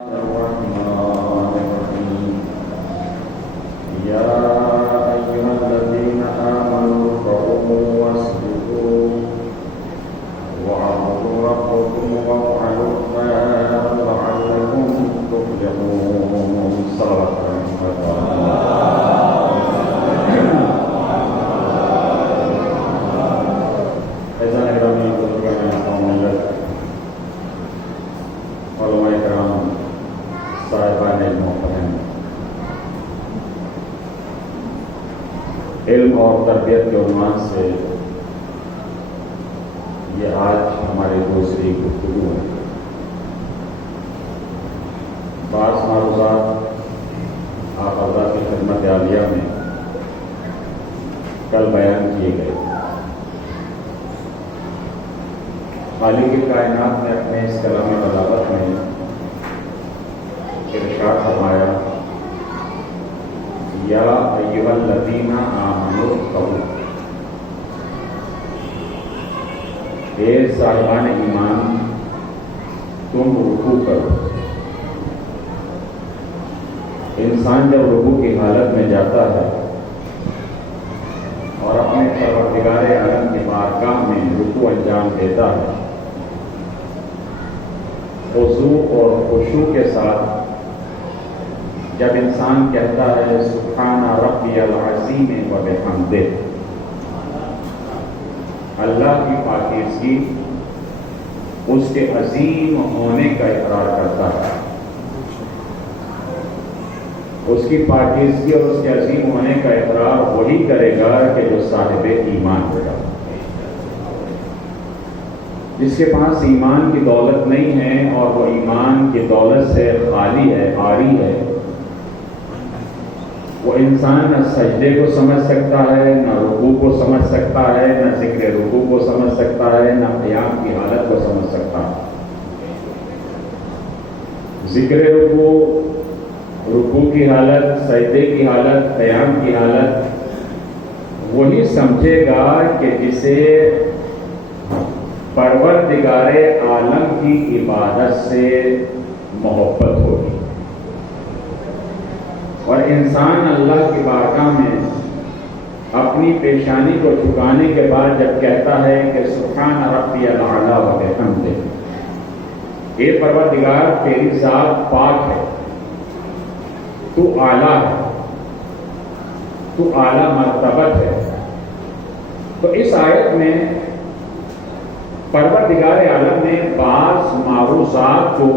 الرحمن الرحيم يا أيها الذين آمنوا اركعوا واسجدوا واعبدوا ربكم وافعلوا الخير لعلكم تفلحون. صلوات علم اور تربیت کے عنوان سے یہ آج ہماری دوسری گفتگو ہے. بعض معروضات آپ حضرات کی خدمت عالیہ میں کل بیان کیے گئے. خالق کائنات نے اپنے اس کلام بلاغت میں ارشاد فرمایا یا ایھا الذین آمنوا ارکعوا، اے صاحبان ایمان تم رکوع کرو. انسان جب رکوع کی حالت میں جاتا ہے اور اپنے پروردگار عالم کی بارگاہ میں رکوع انجام دیتا ہے، خضوع اور خشوع کے ساتھ جب انسان کہتا ہے سبحان ربی العظیم و بحمدہ، اللہ کی پاکیزگی اس کے عظیم ہونے کا اقرار کرتا ہے. اس کی پاکیزگی اور اس کے عظیم ہونے کا اقرار وہی کرے گا کہ جو صاحب ایمان ہوگا. جس کے پاس ایمان کی دولت نہیں ہے اور وہ ایمان کی دولت سے خالی ہے، عاری ہے، وہ انسان نہ سجدے کو سمجھ سکتا ہے، نہ رکوع کو سمجھ سکتا ہے، نہ ذکر رکوع کو سمجھ سکتا ہے، نہ قیام کی حالت کو سمجھ سکتا ہے. ذکر رکوع، رکوع کی حالت، سجدے کی حالت، قیام کی حالت وہی سمجھے گا کہ جسے پروردگار عالم کی عبادت سے محبت ہوگی. اور انسان اللہ کی بارگاہ میں اپنی پیشانی کو جھکانے کے بعد جب کہتا ہے کہ سبحان ربی الاعلی و بحمدہ، اے پروردگار تیری ذات پاک ہے، تو اعلیٰ ہے، تو اعلیٰ مرتبت ہے. تو اس آیت میں پروردگار عالم نے بعض معروضات کو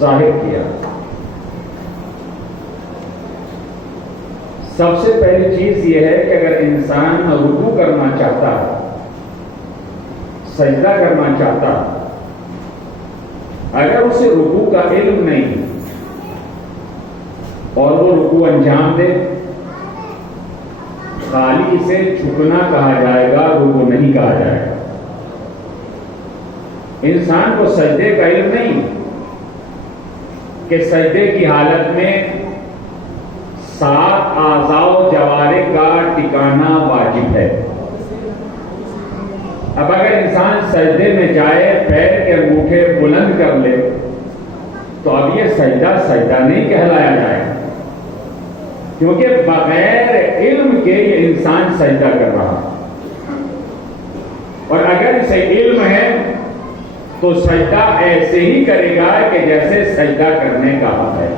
ظاہر کیا. سب سے پہلی چیز یہ ہے کہ اگر انسان رکوع کرنا چاہتا ہے، سجدہ کرنا چاہتا ہے، اگر اسے رکوع کا علم نہیں اور وہ رکوع انجام دے، خالی اسے جھکنا کہا جائے گا، رکوع نہیں کہا جائے گا. انسان کو سجدے کا علم نہیں کہ سجدے کی حالت میں 7 اعضاء و جوارح کا ٹکانا واجب ہے. اب اگر انسان سجدے میں جائے، پیر کے انگوٹھے بلند کر لے، تو اب یہ سجدہ نہیں کہلایا جائے گا، کیونکہ بغیر علم کے یہ انسان سجدہ کر رہا. اور اگر اسے علم ہے تو سجدہ ایسے ہی کرے گا کہ جیسے سجدہ کرنے کا حق ہے.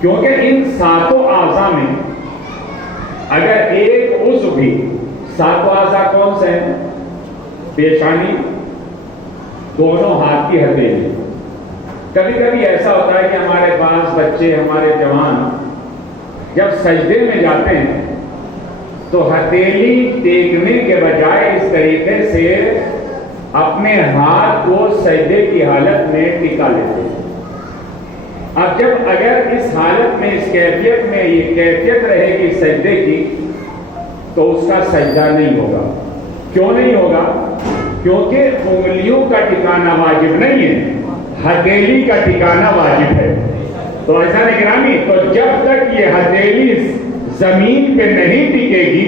کیونکہ ان 7 اعضاء میں اگر ایک عضو بھی، 7 اعضاء کون سے ہیں؟ پیشانی، دونوں ہاتھ کی ہتھیلی. کبھی کبھی ایسا ہوتا ہے کہ ہمارے پاس بچے، ہمارے جوان جب سجدے میں جاتے ہیں تو ہتھیلی ٹیکنے کے بجائے اس طریقے سے اپنے ہاتھ کو سجدے کی حالت میں ٹکا لیتے ہیں. اب جب اگر اس حالت میں، اس کیفیت میں یہ کیفیت رہے گی سجدے کی، تو اس کا سجدہ نہیں ہوگا. کیوں نہیں ہوگا؟ کیونکہ انگلیوں کا ٹھکانا واجب نہیں ہے، ہتھیلی کا ٹھکانا واجب ہے. تو ایسا گرامی، تو جب تک یہ ہتھیلی زمین پہ نہیں ٹکے گی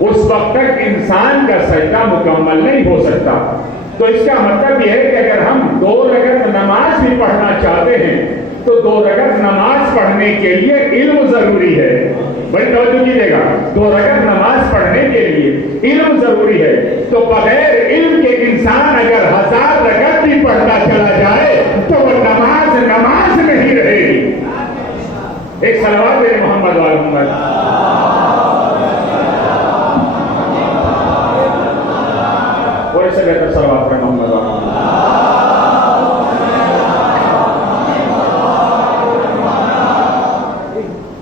اس وقت تک انسان کا سجدہ مکمل نہیں ہو سکتا. تو اس کا مطلب یہ ہے کہ اگر ہم 2 رکعت نماز بھی پڑھنا چاہتے ہیں تو 2 رکعت نماز پڑھنے کے لیے علم ضروری ہے. بڑی توجہ کیجیے گا, 2 رکعت نماز پڑھنے کے لیے علم ضروری ہے. تو بغیر علم کے انسان اگر 1000 رکعت بھی پڑھتا چلا جائے تو وہ نماز نہیں رہے گی. ایک صلوات میرے محمد وال محمد. اور اس سے بہتر صلوات پر محمد وال محمد.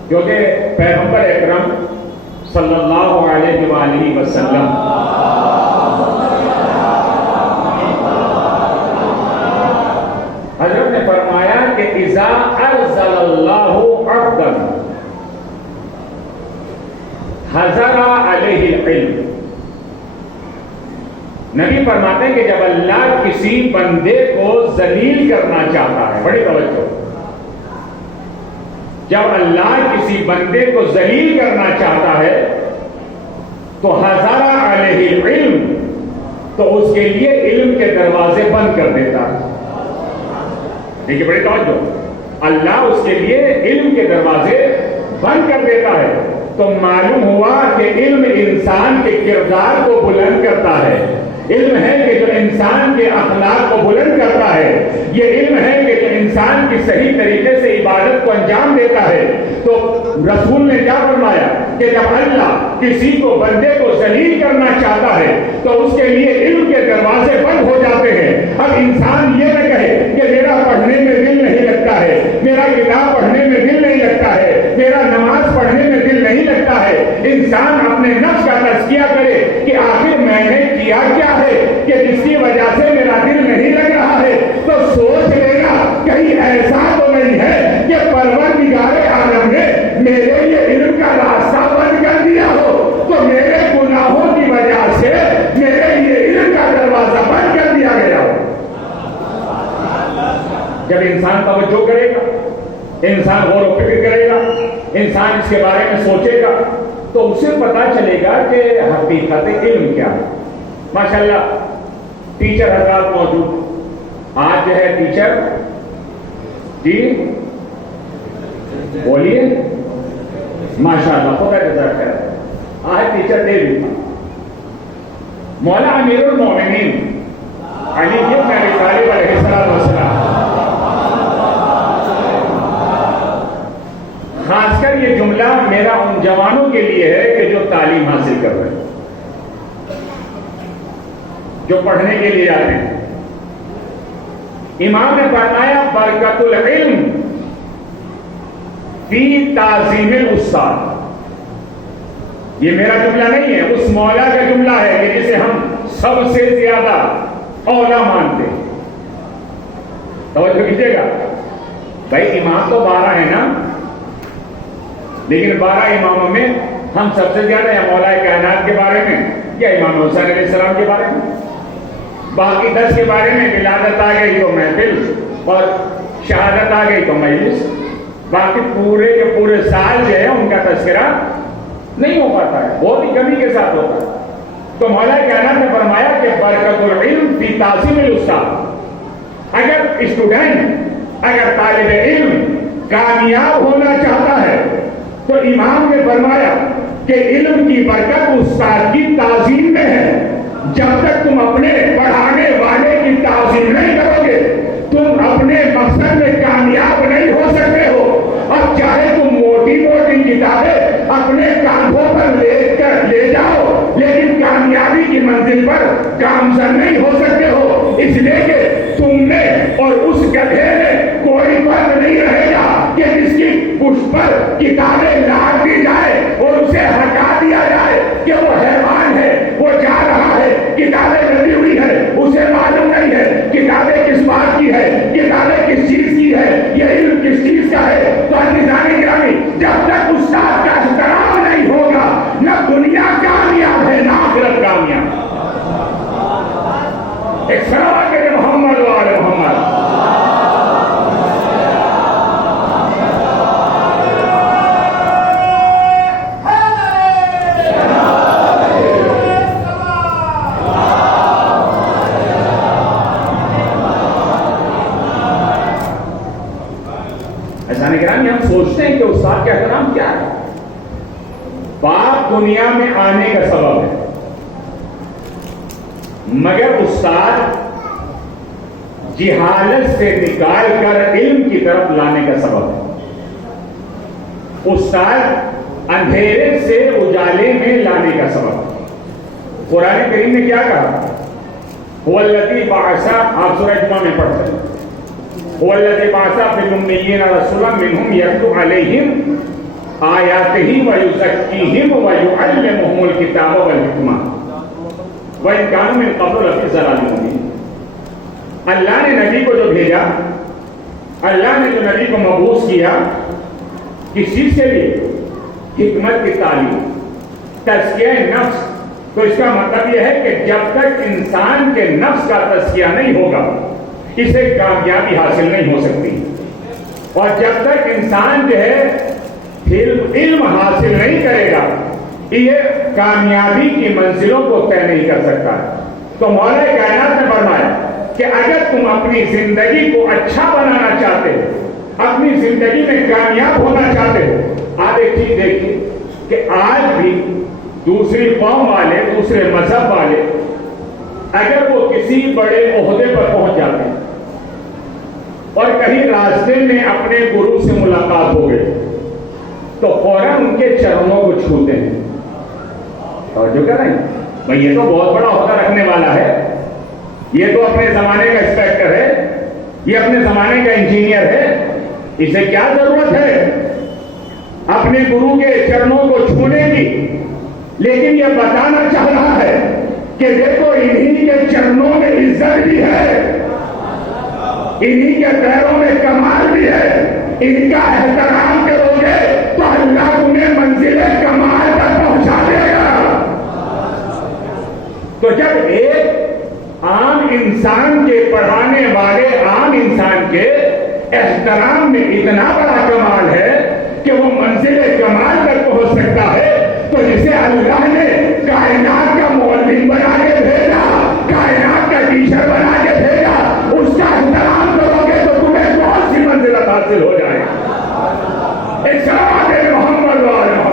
کیونکہ پیغمبر اکرم صلی اللہ علیہ وآلہ وسلم حضرت نے فرمایا کہ اذا ارسل اللہ عبدا حضر علیہ العلم. نبی فرماتے ہیں کہ جب اللہ کسی بندے کو ذلیل کرنا چاہتا ہے, بڑی توجہ, جب اللہ کسی بندے کو ذلیل کرنا چاہتا ہے تو حضر علیہ العلم, تو اس کے لیے علم کے دروازے بند کر دیتا ہے. دیکھیے بڑی توجہ, اللہ اس کے لیے علم کے دروازے بند کر دیتا ہے. تو معلوم ہوا کہ علم انسان کے کردار کو بلند کرتا ہے. علم ہے کہ جو انسان کے اخلاق کو بلند کرتا ہے. یہ علم ہے کہ جو انسان کی صحیح طریقے سے عبادت کو انجام دیتا ہے. تو رسول نے کیا فرمایا کہ جب اللہ کسی کو بندے کو ذلیل کرنا چاہتا ہے تو اس کے لیے علم کے دروازے بند ہو جاتے ہیں. اب انسان یہ نہ کہے کہ میرا پڑھنے میں دل نہیں لگتا ہے, میرا کتاب پڑھنے میں دل نہیں لگتا ہے, میرا نماز پڑھنے میں دل نہیں لگتا ہے. انسان اپنے نفس کا تزکیہ کرے کہ آخر میں نے کیا کیا ہے کہ جس کی وجہ سے میرا دل نہیں لگ رہا ہے. تو سوچ لے گا کہیں ایسا تو نہیں ہے کہ پروردگار عالم نے میرے لیے علم کا راستہ بند کر دیا ہو, تو میرے گناہوں کی وجہ سے میرے لیے علم کا دروازہ بند کر دیا گیا ہو. جب انسان توجہ کرے گا, انسان غور و فکر کرے گا, انسان اس کے بارے میں سوچے گا, تو اسے پتا چلے گا کہ حقیقت علم کیا ہے. ماشاءاللہ ٹیچر حضرات موجود, آج جو ہے ٹیچر جی بولیے ماشاءاللہ خدا جزاک خیر. آج ٹیچر ڈے بھی تھا. مولا امیر المومنین علی بن ابی طالب علیہ السلام, خاص کر یہ جملہ میرا ان جوانوں کے لیے ہے کہ جو تعلیم حاصل کر رہے ہیں, جو پڑھنے کے لیے آتے ہیں. امام نے فرمایا برکت العلم فی تعظیم الاستاد. یہ میرا جملہ نہیں ہے, اس مولا کا جملہ ہے کہ جسے ہم سب سے زیادہ اولا مانتے ہیں. توجہ کیجیے گا بھائی, امام تو 12 ہے نا, لیکن 12 اماموں میں ہم سب سے زیادہ یا مولا کائنات کے بارے میں یا امام حسین علیہ السلام کے بارے میں, باقی 10 کے بارے میں ولادت آ گئی تو محفل اور شہادت آ گئی تو مجلس, باقی پورے کے پورے سال جو ہے ان کا تذکرہ نہیں ہو پاتا ہے, بہت ہی کمی کے ساتھ ہوتا ہے. تو مولا کائنات نے فرمایا کہ برکت العلم فی تعظیم الاستاد. اگر اسٹوڈنٹ, اگر طالب علم کامیاب ہونا چاہتا ہے تو امام نے فرمایا کہ علم کی برکت استاد کی تعظیم میں ہے. جب تک تم اپنے پڑھانے والے کی تعظیم نہیں کرو گے تم اپنے مقصد میں کامیاب نہیں ہو سکتے ہو. اب چاہے تم موٹی موٹی کتابیں اپنے کاندھوں پر لے جاؤ, لیکن کامیابی کی منزل پر گامزن نہیں ہو سکتے ہو, اس لیے کہ تم نے اور اس گدھے میں کوئی فرق نہیں رہے گا کہ جس کی پشت پر کتابیں لاگ دی جائے اور اسے ہٹا دیا جائے کہ وہ حیوان ہے, وہ جا رہا ہے, کتابیں لگی ہوئی ہے, اسے معلوم نہیں ہے کتابیں کس بات کی ہے, کتابیں کس چیز کی ہے, یہ علم کس چیز کا ہے. تو عزیزان گرامی, جب تک استاد کا احترام نہیں ہوگا نہ دنیا کامیاب ہے نہ آخرت کامیاب. ایک سلام کے محمد و آل محمد. ایسا نہیں کرام ہم سوچتے ہیں کہ استاد کا احترام کیا ہے؟ باپ دنیا میں آنے کا سبب ہے، مگر استاد جہالت سے نکال کر علم کی طرف لانے کا سبب ہے۔ استاد اندھیرے سے اجالے میں لانے کا سبب ہے۔ قرآن کریم نے کیا کہا؟ هو الذی بعث، آپ سورہ جمعہ میں پڑھتے ہیں، هو الذی بعث فی الامیین رسولا منہم یتلو علیہم آیاتہ ویزکیہم ویعلمہم الکتاب والحکمہ وإن كانوا من قبل لفی ضلال مبین۔ اللہ نے نبی کو جو بھیجا، اللہ نے جو نبی کو مبعوث کیا، کس چیز کے لیے؟ حکمت کی تعلیم، تزکیہ نفس۔ تو اس کا مطلب یہ ہے کہ جب تک انسان کے نفس کا تزکیہ نہیں ہوگا اسے کامیابی حاصل نہیں ہو سکتی، اور جب تک انسان جو ہے علم حاصل نہیں کرے گا یہ کامیابی کی منزلوں کو طے نہیں کر سکتا۔ تو مولا کائنات نے فرمایا کہ اگر تم اپنی زندگی کو اچھا بنانا چاہتے ہو، اپنی زندگی میں کامیاب ہونا چاہتے ہو، آپ ایک چیز دیکھیے کہ آج بھی دوسری قوم والے، دوسرے مذہب والے اگر وہ کسی بڑے عہدے پر پہنچ جاتے ہیں اور کہیں راستے میں اپنے گرو سے ملاقات ہو گئے تو فوراً ان کے چرنوں کو چھوتے ہیں۔ اور جو کہہ رہے ہیں بھائی یہ تو بہت بڑا عہدہ رکھنے والا ہے، یہ تو اپنے زمانے کا انسپیکٹر ہے، یہ اپنے زمانے کا انجینئر ہے، اسے کیا ضرورت ہے اپنے گرو کے چرنوں کو چھونے کی؟ لیکن یہ بتانا چاہ رہا ہے کہ دیکھو انہی کے چرنوں میں عزت بھی ہے، انہی کے پیروں میں کمال بھی ہے، ان کا احترام کرو گے تو اللہ تمہیں منزل کمال تک پہنچا دے گا۔ تو جب ایک عام انسان کے پڑھانے والے عام انسان کے احترام میں اتنا بڑا کمال ہے کہ وہ منزل کمال تک پہنچ سکتا ہے، تو جسے اللہ نے کائنات کا مولوی بنا کے بھیجا، کائنات کا ٹیچر بنا کے بھیجا، اس کا احترام کرو گے تو تمہیں کون سی منزلت حاصل ہو جائے گی؟ ایک سلام ہے محمد و آل محمد۔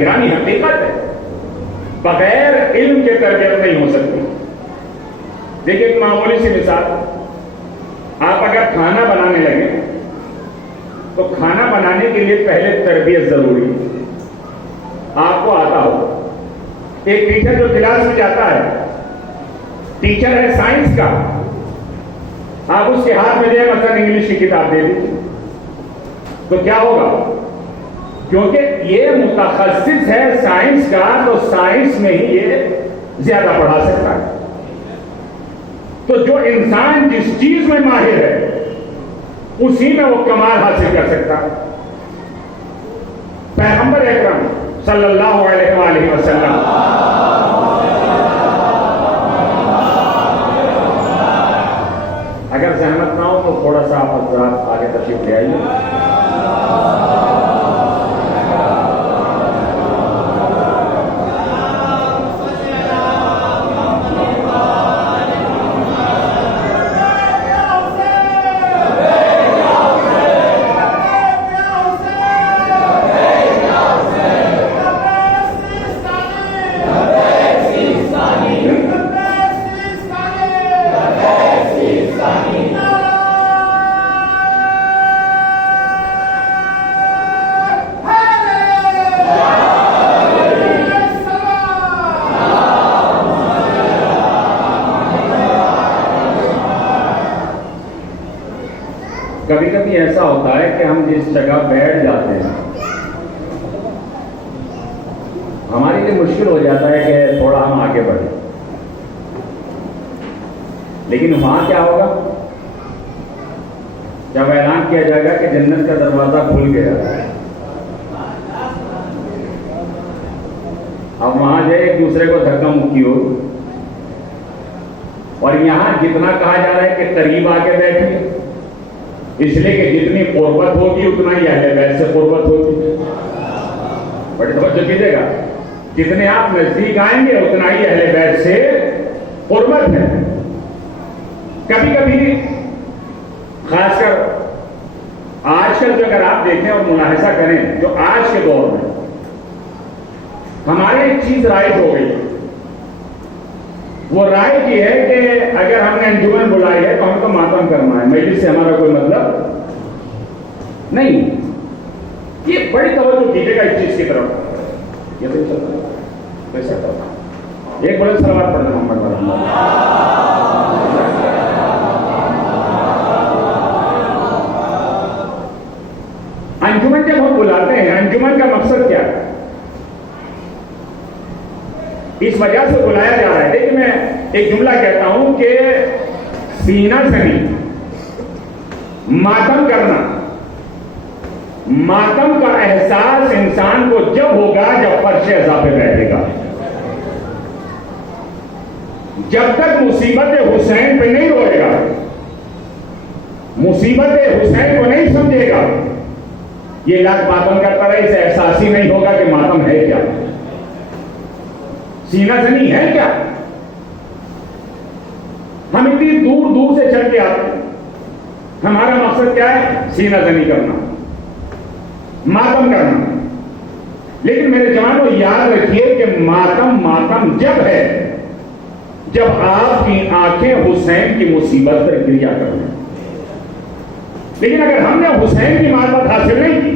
گرانی حقیقت ہے، بغیر علم کے تربیت نہیں ہو سکتی۔ دیکھیں ایک معمولی سی مثال، آپ اگر کھانا بنانے لگے تو کھانا بنانے کے لیے پہلے تربیت ضروری ہے، آپ کو آتا ہو۔ ایک ٹیچر جو کلاس میں جاتا ہے، ٹیچر ہے سائنس کا، آپ اس کے ہاتھ میں دیں مثلا انگلش کی کتاب دے دیجیے تو کیا ہوگا؟ کیونکہ یہ متخصص ہے سائنس کا تو سائنس میں ہی یہ زیادہ پڑھا سکتا ہے۔ تو جو انسان جس چیز میں ماہر ہے اسی میں وہ کمال حاصل کر سکتا ہے۔ پیغمبر اکرم صلی اللہ علیہ وآلہ وسلم اگر زحمت نہ ہو تو تھوڑا سا آپ حضرات آگے تشریف لے آئیے۔ کبھی کبھی ایسا ہوتا ہے کہ ہم جس جگہ بیٹھ جاتے ہیں ہمارے لیے مشکل ہو جاتا ہے کہ تھوڑا ہم آگے بڑھیں، لیکن وہاں کیا ہوگا جب اعلان کیا جائے گا کہ جنت کا دروازہ کھل گیا، اب وہاں جو ایک دوسرے کو دھکا مکی ہو، اور یہاں جتنا کہا جا رہا ہے کہ قریب آ کے بیٹھیے، اس لیے کہ جتنی قربت ہوگی اتنا ہی اہل بیت سے قربت ہوگی۔ بڑی توجہ کیجیے گا، جتنے آپ نزدیک آئیں گے اتنا ہی اہل بیت سے کریں جو آج کے دور میں ہماری ایک چیز رائج ہو گئی. وہ رائے کی ہے کہ اگر ہم نے انجمن بلائی ہے تو ہم کو ماتم کرنا ہے, مجلس سے ہمارا کوئی مطلب نہیں. یہ بڑی توجہ کیجیے گا اس چیز کی طرف. یہ تو چلتا ہے ایک بڑے سلوات پڑھنا محمد ورحمۃ. انجمن جب ہم بلاتے ہیں, انجمن کا مقصد کیا ہے؟ اس وجہ سے بلایا جا رہا ہے. دیکھیں میں ایک جملہ کہتا ہوں کہ سینہ زنی, ماتم کرنا, ماتم کا احساس انسان کو جب ہوگا جب فرش عذاب پہ بیٹھے گا. جب تک مصیبت حسین پہ نہیں روئے گا, مصیبت حسین کو نہیں سمجھے گا, یہ لاکھ ماتم کرتا رہے, اسے احساس ہی نہیں ہوگا کہ ماتم ہے کیا, سینہ زنی ہے کیا. ہم اتنی دور دور سے چل کے آتے ہیں, ہمارا مقصد کیا ہے؟ سینہ زنی کرنا, ماتم کرنا. لیکن میرے جوانوں یاد رکھیے کہ ماتم جب ہے جب آپ کی آنکھیں حسین کی مصیبت پر گریا کریں. لیکن اگر ہم نے حسین کی معرفت حاصل نہیں کی,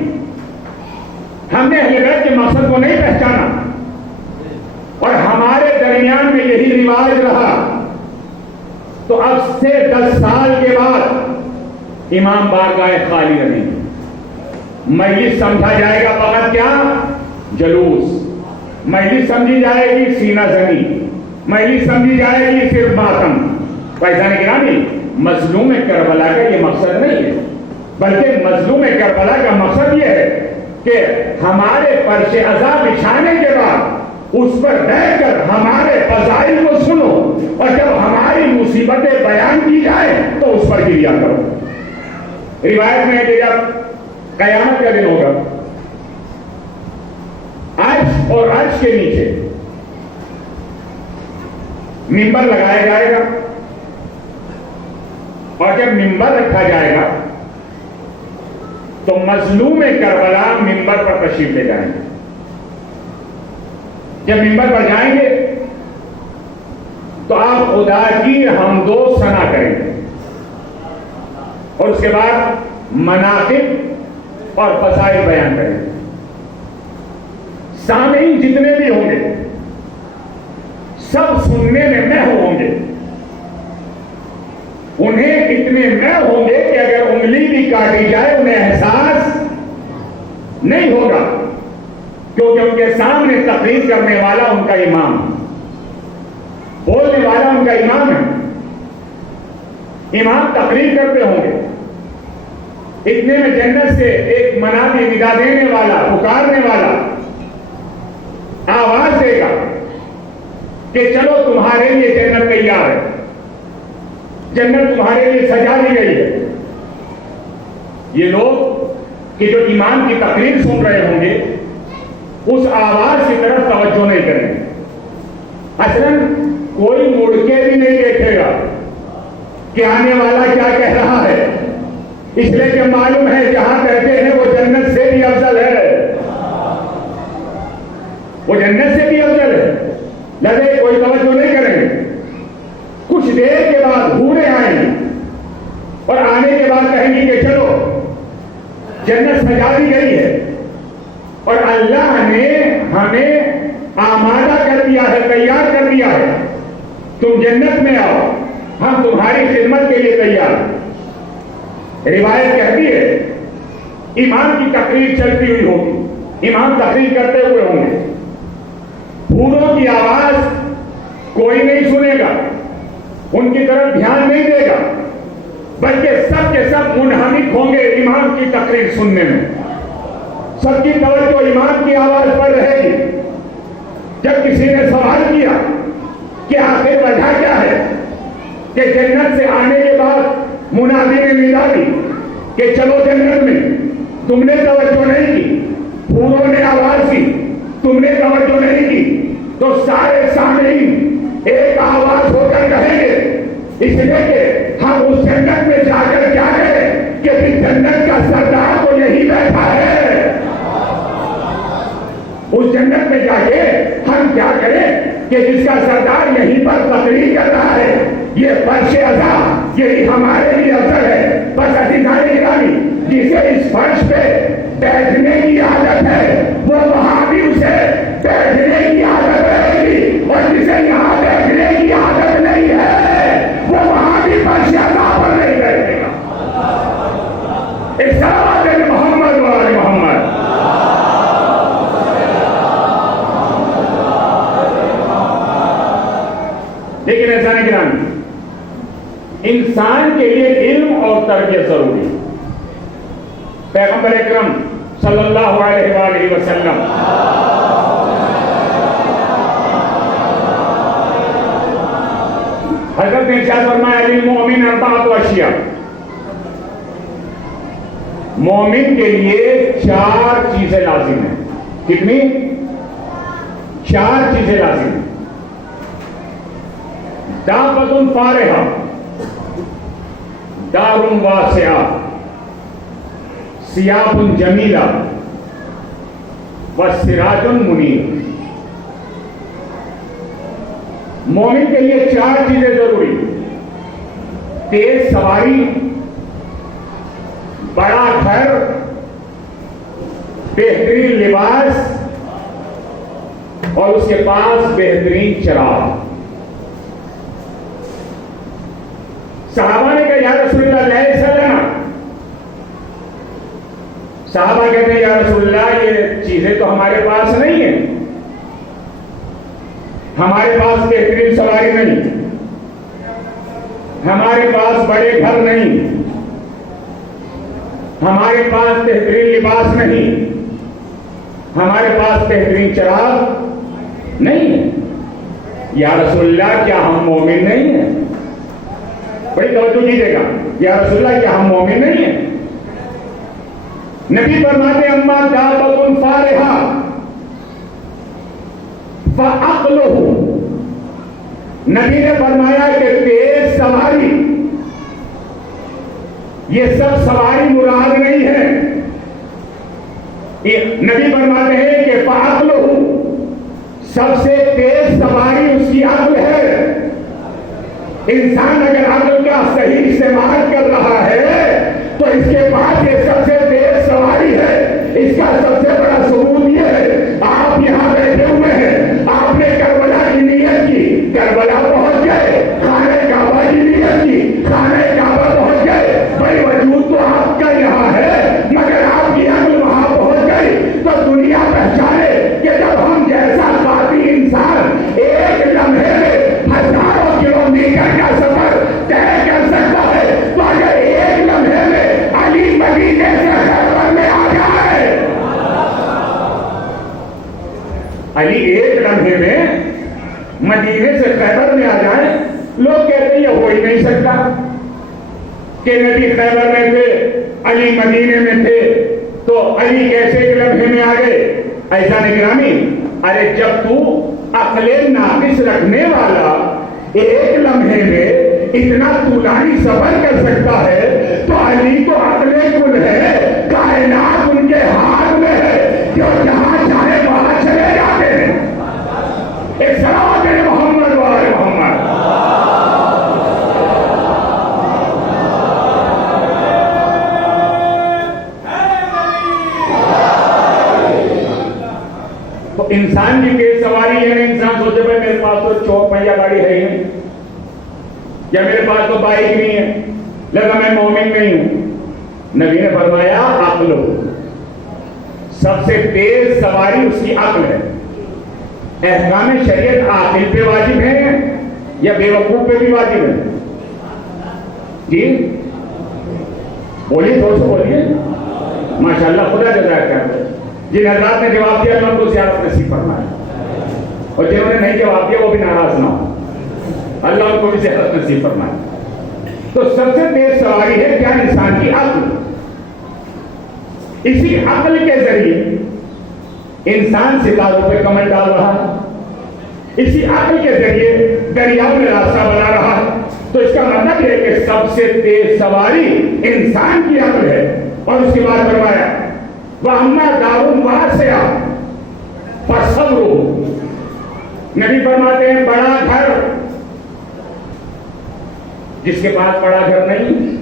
ہم نے اہل بیت کے مقصد کو نہیں پہچانا, اور ہمارے درمیان میں یہی رواج رہا, تو اب سے 10 سال کے بعد امام بارگاہ خالی رہیں گے. مجلس سمجھا جائے گا فقط کیا؟ جلوس. مجلس سمجھی جائے گی سینہ زنی, مجلس سمجھی جائے گی صرف ماتم. فیضان گرامی, مظلوم کربلا کا یہ مقصد نہیں ہے, بلکہ مظلوم کربلا کا مقصد یہ ہے کہ ہمارے فرش عذاب بچھانے کے بعد اس پر بیٹھ کر ہمارے فضائل کو سنو, اور جب ہماری مصیبتیں بیان کی جائے تو اس پر گریا کرو. روایت میں ہے کہ جب قیامت کا دن ہوگا, عرش اور عرش کے نیچے ممبر لگایا جائے گا, اور جب ممبر رکھا جائے گا تو مظلوم کربلا ممبر پر تشریف لے جائیں گے. جب ممبر پر جائیں گے تو آپ خدا کی حمد و ثنا کریں گے, اور اس کے بعد مناقب اور فضائل بیان کریں گے. سامعین جتنے بھی ہوں گے سب سننے میں محو ہوں گے. انہیں اتنے محو ہوں گے کہ اگر انگلی بھی کاٹی جائے انہیں احساس نہیں ہوگا, کیونکہ ان کے سامنے تقریر کرنے والا ان کا امام, بولنے والا ان کا امام ہے. امام تقریر کرتے ہوں گے, اتنے میں جنت سے ایک منادی ندا دینے والا, پکارنے والا آواز دے گا کہ چلو تمہارے لیے جنت تیار ہے, جنت تمہارے لیے سجا دی گئی ہے. یہ لوگ کہ جو امام کی تقریر سن رہے ہوں گے اس آواز کی طرف توجہ نہیں کریں گے. اصلاً کوئی مڑ کے بھی نہیں دیکھے گا کہ آنے والا کیا کہہ رہا ہے, اس لیے کہ معلوم ہے جہاں کہتے ہیں وہ جنت سے بھی افضل ہے, وہ جنت سے بھی افضل ہے. لگے کوئی توجہ نہیں کریں گے. کچھ دیر کے بعد حوریں آئیں گی اور آنے کے بعد کہیں گی کہ چلو جنت سجا دی گئی ہے, اور اللہ نے ہمیں آمادہ کر دیا ہے, تیار کر دیا ہے, تم جنت میں آؤ, ہم تمہاری خدمت کے لیے تیار ہیں. روایت کہتی ہے امام کی تقریر چلتی ہوئی ہوگی, امام تقریر کرتے ہوئے ہوں گے, حوروں کی آواز کوئی نہیں سنے گا, ان کی طرف دھیان نہیں دے گا, بلکہ سب کے سب منہمک ہوں گے امام کی تقریر سننے میں. سب کی توجہ امام کی آواز پر رہے گی. جب کسی نے سوال کیا کہ آخر وجہ کیا ہے کہ جنت سے آنے کے بعد منادی نے ندا دی کہ چلو جنت میں, تم نے توجہ نہیں کی, حوروں نے آواز کی, تم نے توجہ نہیں کی, تو سارے سامعین ایک آواز ہو کر کہیں گے, اس لیے کہ ہم اس جنت میں جا کر کیا کریں کہ جنت کا سردار تو یہی بیٹھا ہے. اس جنت میں جا کے ہم کیا کریں کہ جس کا سردار یہیں پر تقریر کر رہا ہے، یہ فرش ازا یہی ہمارے لیے افضل ہے. بس عزیزان گرامی، جسے اس فرش پہ بیٹھنے کی عادت ہے وہ وہاں بھی اسے بیٹھنے کی عادت رہے گی، اور جسے یہاں بیٹھنے کی عادت نہیں ہے وہ وہاں بھی فرش ازا پر نہیں بیٹھے گا. ایک صلوات محمد و آل محمد. لیکن ایسا نہیں گرامی، انسان کے لیے علم اور تربیت ضروری ہے. پیغمبر اکرم صلی اللہ علیہ وآلہ وسلم حضرت نے ارشاد فرمایا للمؤمن اربعۃ اشیاء، مومن کے لیے 4 چیزیں لازم ہیں. کتنی؟ 4 چیزیں لازم ہیں. دابۃ فارحہ، دار واسعہ، ثیاب جمیلہ، وسراج منیر. مومن کے لیے 4 چیزیں ضروری: تیز سواری، بڑا گھر، بہترین لباس، اور اس کے پاس بہترین چراغ. صحابہ نے کہا یا رسول اللہ لیس لنا، صحابہ کہتے ہیں یا رسول اللہ یہ چیزیں تو ہمارے پاس نہیں ہیں، ہمارے پاس بہترین سواری نہیں، ہمارے پاس بڑے گھر نہیں، ہمارے پاس بہترین لباس نہیں، ہمارے پاس بہترین چراغ نہیں ہے. یا رسول اللہ کیا ہم مومن نہیں ہیں؟ بڑی توجہ دیجیے گا. یا رسول اللہ کیا ہم مومن نہیں ہیں؟ نبی فرماتے اما دابۃ فارحہ فعقلہ، نبی نے فرمایا کہ تیز سواری، یہ سب سواری مراد نہیں ہے. نبی فرماتے ہیں کہ فعقلہ، سب سے تیز سواری اس کی عقل ہے. انسان اگر عقل کا صحیح استعمال کر رہا ہے تو اس کے بعد یہ سب سے تیز سواری ہے. اس کا سب سے بڑا ثبوت یہ ہے، آپ یہاں بیٹھے ہوئے ہیں، آپ نے کربلا کی نیت کی، کربلا پہنچ گئے. خانہ کعبہ کی نیت کی، خانہ کعبہ پہنچ گئے. بھائی وجود تو آپ کا یہاں ہے، مگر آپ کی عقل وہاں پہنچ گئی تو دنیا پہچانے کہ جب ہم جیسا قاطع انسان ایک لمحے میں ہزاروں کلومیٹر کا سفر طے کر سکتا ہے، تو اگر ایک لمحے میں علی مدینے سے خیبر میں آ جائے، علی ایک لمحے میں مدینے سے خیبر میں آ جائے، لوگ کہتے ہیں یہ ہو ہی نہیں سکتا کہ نبی خیبر میں تھے، علی مدینے میں تھے، تو علی کیسے ایک لمحے میں آ گئے؟ ایسا نہیں گرامی. ارے جب تو عقل ناقص رکھنے والا ایک لمحے میں اتنا طولانی سفر کر سکتا ہے تو علی تو عقل کل ہے، کائنات ان کے ہاتھ میں ہے، جو جہاں چاہے وہاں چلے جاتے ہیں. ایک صلوات محمد و آل محمد. تو انسان کی تیز سواری ہے. انسان سوچے بھائی میرے پاس تو 4 پہیا گاڑی ہے ہی نہیں، یا میرے پاس تو بائک نہیں ہے، لگا میں مومن نہیں ہوں. نبی نے فرمایا عقل، سب سے تیز سواری اس کی عقل ہے. احکام شریعت عاقل پہ واجب ہے یا بے وقوف پہ بھی واجب ہے؟ جی بولیے، تھوڑا سا بولیے. ماشاءاللہ، خدا جزائے خیر. جن حضرات نے جواب دیا اللہ ان کو زیادت نصیب فرمائے، اور جنہوں نے نہیں جواب دیا وہ بھی ناراض نہ ہو، اللہ ان کو بھی زیادت نصیب فرمائے. تو سب سے تیز سواری ہے کیا؟ انسان کی عقل. اسی عقل کے ذریعے انسان ستاروں پہ کمر ڈال رہا ہے، اسی عقل کے ذریعے دریاؤں میں راستہ بنا رہا ہے. تو اس کا مطلب ہے کہ سب سے تیز سواری انسان کی عقل ہے. اور اس کے بعد فرمایا وَأَمَّا دَارٌ وَاسِعَةٌ فصبر. نبی فرماتے ہیں بڑا گھر، جس کے پاس بڑا گھر نہیں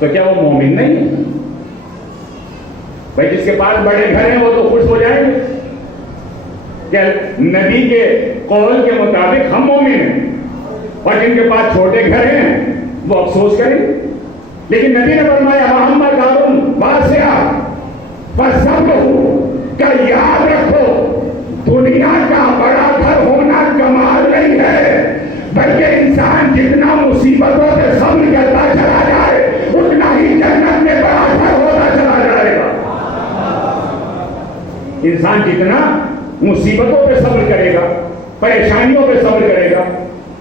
تو کیا وہ مومن نہیں؟ بھائی جس کے پاس بڑے گھر ہیں وہ تو خوش ہو جائیں گے. کیا نبی کے قول کے مطابق ہم مومن ہیں، اور جن کے پاس چھوٹے گھر ہیں وہ افسوس کریں. لیکن نبی نے فرمایا وَأَمَّا دَارٌ وَاسِعَةٌ فَصَبْرٌ. کہ یاد رکھو دنیا کا بڑا گھر ہونا کمال نہیں ہے، بلکہ انسان جتنا مصیبتوں سے صبر کرتا چلا جائے اتنا ہی جنت میں بڑا گھر ہوتا چلا جائے گا. انسان جتنا مصیبتوں پہ صبر کرے گا، پریشانیوں پہ صبر کرے گا،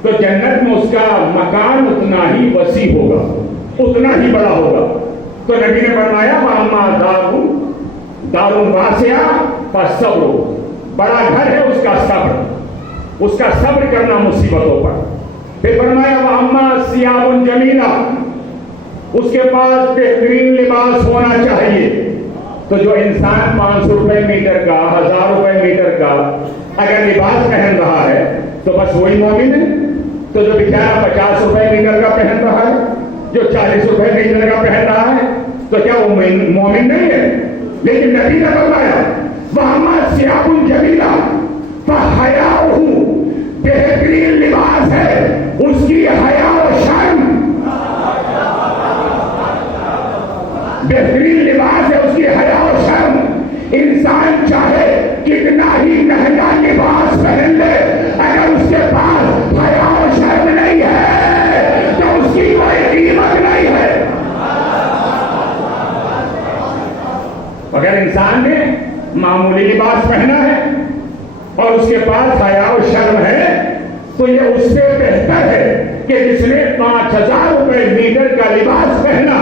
تو جنت میں اس کا مکان اتنا ہی وسیع ہوگا، اتنا ہی بڑا ہوگا. تو نبی نے فرمایا وَأَمَّا دَارٌ وَاسِعَةٌ فَصَبْرٌ. بڑا گھر ہے اس کا صبر، اس کا صبر کرنا مصیبتوں پر. پھر فرمایا وَأَمَّا ثِيَابٌ جَمِيلَةٌ. اس کے پاس بہترین لباس ہونا چاہیے. تو جو انسان 500 روپے میٹر کا، 1000 روپے میٹر کا اگر لباس پہن رہا ہے تو بس وہی مومن ہے. تو جو بیچارہ 50 روپے میٹر کا پہن رہا ہے، جو 40 روپے میٹر کا پہن رہا ہے، تو کیا وہ مومن نہیں ہے؟ لیکن نبی نے فرمایا وَأَمَّا ثِيَابٌ جَمِيلَةٌ فَحَيَاؤُهُ. بہترین لباس ہے اس کی حیا و شرم. بہترین لباس ہے اس کی حیا و شرم. انسان چاہے کتنا ہی مہنگا لباس پہن لے، اگر اس کے پاس حیا و شرم نہیں ہے تو اس کی کوئی قیمت نہیں ہے. اگر انسان نے معمولی لباس پہنا ہے اور اس کے پاس حیا و شرم ہے تو یہ اس سے بہتر ہے کہ جس نے 5000 روپے میٹر کا لباس پہنا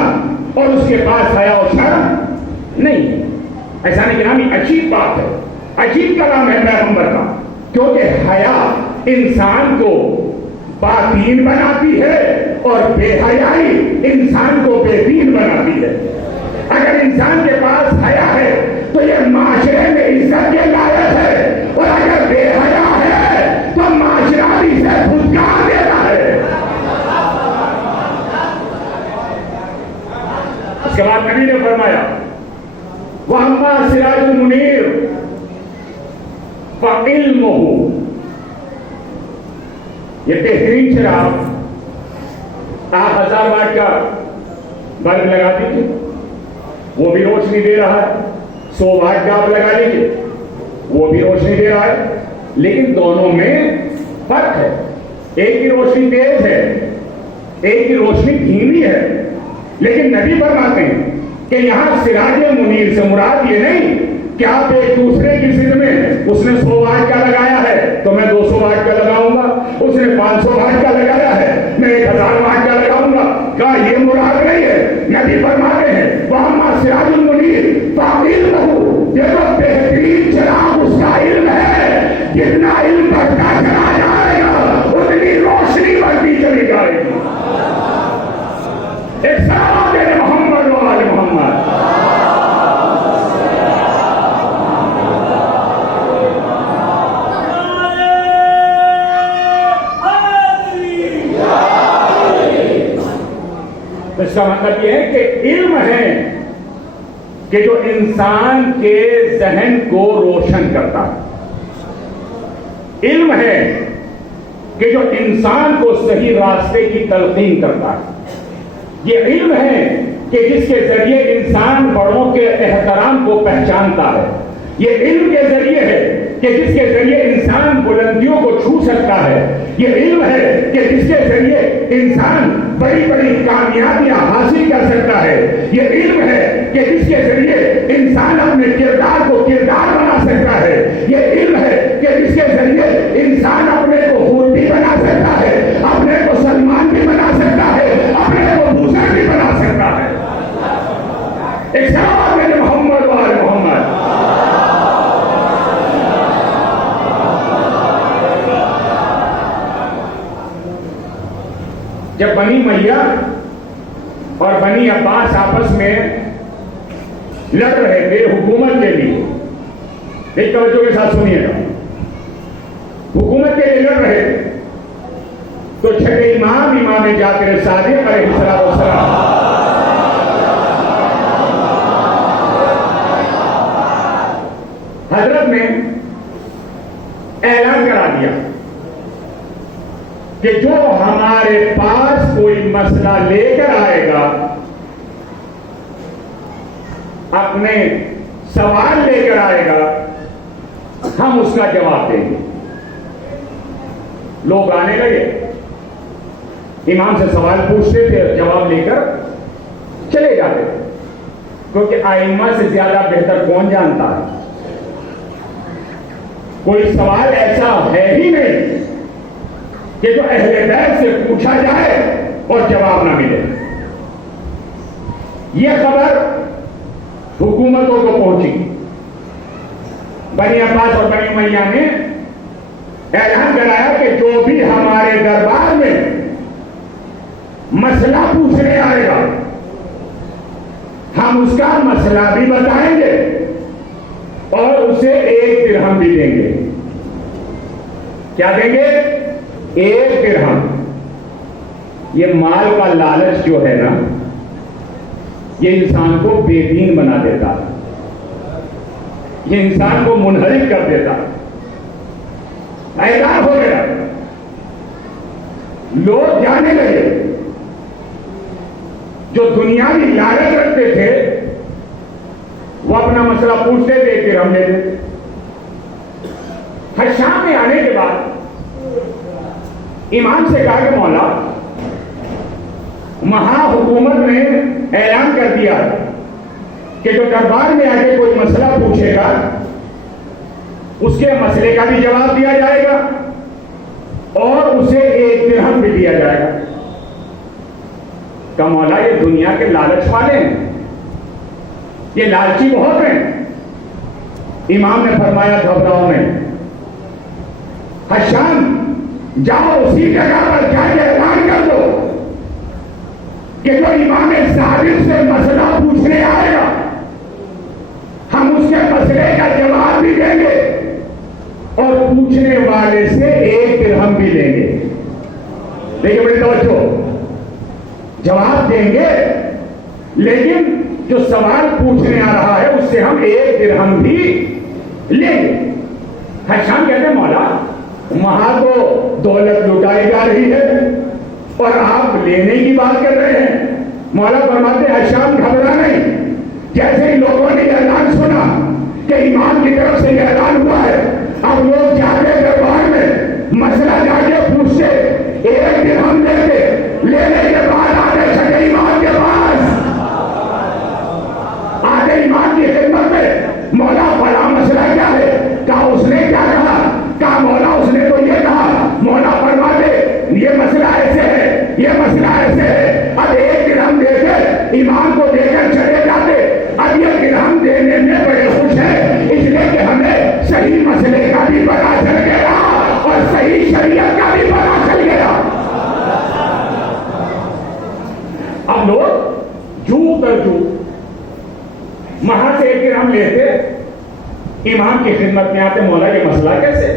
اور اس کے پاس حیا و شرم نہیں. ایسا نہیں کہ عجیب بات ہے، عجیب کلام ہے پیغمبر کا، کیونکہ حیا انسان کو باطین بناتی ہے اور بے حیائی انسان کو بے دین بناتی ہے. اگر انسان کے پاس حیا ہے تو یہ معاشرے میں عزت کے لائق ہے، اور اگر بے حیا ہے تو معاشرہ بھی اسے پھٹکار دیتا ہے. اس کے بعد نبی نے فرمایا وَأَمَّا سِرَاجُ الْمُنِيرُ فَعِلْمُهُ. یہ بہترین چراغ آپ 1000 واٹ کا بلب لگا دیجیے، وہ بھی روشنی دے رہا ہے. 100 واٹ کا آپ لگا لیجیے، وہ بھی روشنی دے رہا ہے. لیکن دونوں میں فرق ہے. ایک کی روشنی تیز ہے، ایک کی روشنی دھیمی ہے. لیکن نبی فرماتے ہیں کہ یہاں سراج منیر سے مراد یہ نہیں کہ آپ ایک دوسرے کی ضد میں، اس نے 100 واٹ کا لگایا ہے تو میں 200 واٹ کا لگاؤں گا، اس نے 500 واٹ کا لگایا ہے میں 1000 واٹ کا لگاؤں گا. کیا یہ مراد نہیں ہے؟ نبی فرماتے ہیں وَأَمَّا سِرَاجُ الْمُنِيرُ فَعِلْمُهُ. دیکھو بہترین چراغ اس کا علم ہے. جتنا علم بڑھتا چلا جائے گا اتنی روشنی بڑھتی چلی جائے گی. ایک سلام دے محمد و آل محمد. اس کا مطلب یہ ہے کہ علم ہے کہ جو انسان کے ذہن کو روشن کرتا ہے. علم ہے کہ جو انسان کو صحیح راستے کی تلقین کرتا ہے. یہ علم ہے کہ جس کے ذریعے انسان بڑوں کے احترام کو پہچانتا ہے. یہ علم کے ذریعے ہے کہ جس کے ذریعے انسان بلندیوں کو چھو سکتا ہے. یہ علم ہے کہ جس کے ذریعے انسان بڑی بڑی کامیابیاں حاصل کر سکتا ہے. یہ علم ہے کہ جس کے ذریعے انسان اپنے کردار کو کردار بنا سکتا ہے. یہ علم ہے کہ جس کے ذریعے انسان اپنے کو حور بھی بنا سکتا ہے، اپنے کو سلمان بھی بنا سکتا ہے، اپنے کو بھوسر بھی بنا سکتا ہے. ایک سلام میرے محمد و آل محمد. جب بنی امیہ اور بنی عباس آپس میں لڑ رہے تھے حکومت کے لیے، ایک توجہ کے ساتھ سنیے گا. حکومت کے لیڈر رہے تو چھٹے امام جعفر صادق علیہ السلام حضرت نے اعلان کرا دیا کہ جو ہمارے پاس کوئی مسئلہ لے کر آئے گا، اپنے سوال لے کر آئے گا، ہم اس کا جواب دیں گے. لوگ آنے لگے، امام سے سوال پوچھتے تھے، جواب لے کر چلے جاتے تھے، کیونکہ ائمہ سے زیادہ بہتر کون جانتا ہے؟ کوئی سوال ایسا ہے ہی نہیں کہ جو اہل بیت سے پوچھا جائے اور جواب نہ ملے. یہ خبر حکومتوں کو پہنچی. بنی عباس اور بنی امیہ نے اعلان کرایا کہ جو بھی ہمارے دربار میں مسئلہ پوچھنے آئے گا، ہم اس کا مسئلہ بھی بتائیں گے اور اسے 1 درہم بھی دیں گے. کیا دیں گے؟ 1 درہم. یہ مال کا لالچ جو ہے نا، یہ انسان کو بے دین بنا دیتا ہے، یہ انسان کو منحرف کر دیتا ہے. اعلان ہو گیا، لوگ جانے لگے. جو دنیاوی لالچ رکھتے تھے وہ اپنا مسئلہ پوچھتے تھے کہ ہم لے لیتے. ہر شام میں آنے کے بعد امام سے کہا کہ مولا، مہا حکومت نے اعلان کر دیا کہ جو دربار میں آ کے کوئی مسئلہ پوچھے گا اس کے مسئلے کا بھی جواب دیا جائے گا اور اسے 1 درہم بھی دیا جائے گا. کہ مولا یہ دنیا کے لالچ والے ہیں، یہ لالچی بہت ہیں. امام نے فرمایا گھبراؤ نہیں، حشام جاؤ اسی جگہ پر جا کے اعلان کر دو کہ جو امام صادق سے مسئلہ پوچھنے آئے گا، ہم اس کے مسئلے کا جواب بھی دیں گے اور پوچھنے والے سے 1 درہم بھی لیں گے. دیکھیں بڑی توجہ، جواب دیں گے لیکن جو سوال پوچھنے آ رہا ہے اس سے ہم 1 درہم بھی لیں گے. حشام کہتے ہیں مولا، وہاں تو دولت لٹائی جا رہی ہے اور آپ لینے کی بات کر رہے ہیں. مولا فرماتے ہیں حشام گھبرا نہیں. جیسے ہی لوگوں نے یہ اعلان سنا کہ امام کی طرف سے یہ اعلان ہوا ہے، اب لوگ جاتے دربار میں مسئلہ جا کے پوچھتے، 1 درہم دیتے، لینے کے بعد آتے چھٹے امام کے پاس، آتے امام کی خدمت میں، مولا بڑا مسئلہ کیا ہے؟ کہا اس نے کیا کہا؟ کہا مولا اس نے تو یہ کہا. مولا فرماتے یہ مسئلہ ایسے ہے، یہ مسئلہ ایسے ہے. اب 1 درہم دے کے امام کو دے کر چلے جاتے. اب یہ درہم دینے میں بڑے خوش ہیں اس لیے کہ ہمیں صحیح مسئلے کا بھی پتا چل گیا اور صحیح شریعت کا بھی پتا چل گیا. اب لوگ جو کر جو وہاں سے 1 درہم لیتے، امام کی خدمت میں آتے، مولا یہ مسئلہ کیسے؟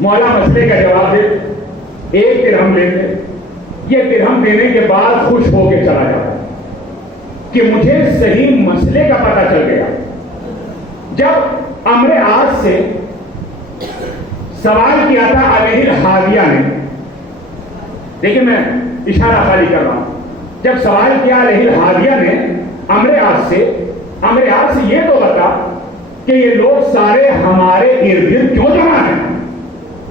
مولا مسئلے کا جواب دے، 1 درہم لیتے. یہ درہم دینے کے بعد خوش ہو کے چلا جاتا کہ مجھے صحیح مسئلے کا پتہ چل گیا. جب امر آج سے سوال کیا تھا علیہ الحاویہ نے، دیکھیں میں اشارہ خالی کر رہا ہوں، جب سوال کیا علیہ الحاویہ نے امر آج سے یہ تو بتا کہ یہ لوگ سارے ہمارے ارد گرد کیوں جمع ہیں؟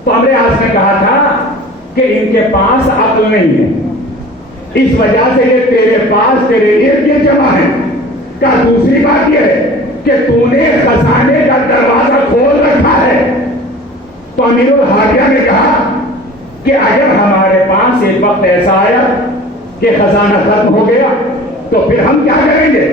تو امر آج نے کہا تھا کہ ان کے پاس عقل نہیں ہے، اس وجہ سے یہ تیرے پاس تیرے ارد گرد جمع ہیں. کہا دوسری بات یہ ہے کہ تو نے خزانے کا دروازہ کھول رکھا ہے. تو امیر الحاویہ نے کہا کہ اگر ہمارے پاس ایک وقت ایسا آیا کہ خزانہ ختم ہو گیا تو پھر ہم کیا کریں گے؟